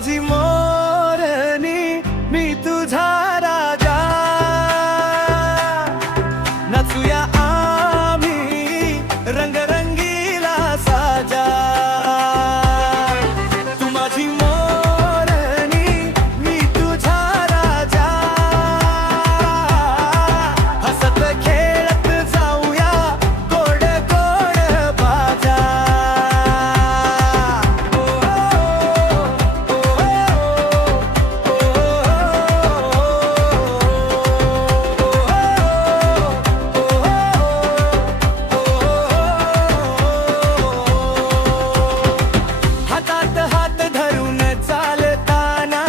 माझी मोरनी मी तुझा राजा नाचूया आम्ही रंगरंगीला साजा तू माझी मोरनी मी तुझा राजा हसत खेळत जाऊया गोड गोड बाजा हातात हात धरून चालताना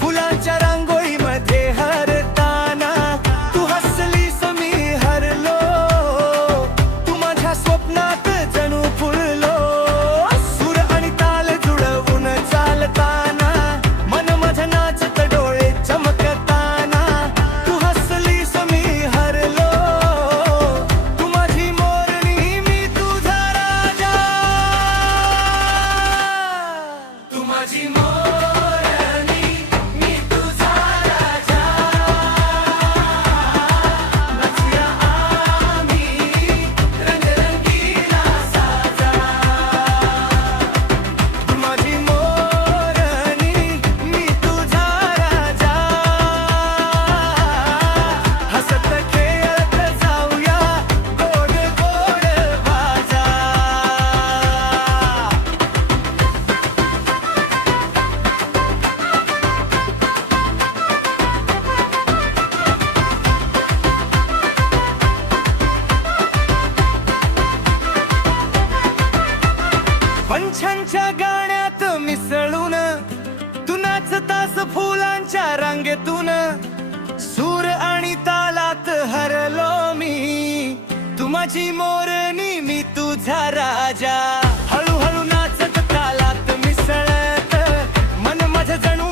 फुलांच्या रांगोळीमध्ये हरताना तू हसलीस मी हरलो तू माझ्या स्वप्नात जणू फुललो सूर आणि ताल जुळवून चालताना मन माझ्या नाचत डोळे चमकताना तू हसलीस मी हरलो तू माझी मोरणी मी तुझा राजा तू माझी मोरणी मी तुझा राजा नाचूया आम्ही रंगरंगीला साजा तू माझी मोरणी मी तुझा राजा हसत खेळत जाऊया गोड गोड बाजा पंछांच्या गाण्यात मिसळून तू नाचतास फुलांच्या रांगेतून सूर आणि तालात हरलो मी तू माझी मोरणी मी तुझा राजा हळूहळू नाचत तालात मिसळत मन माझं जणू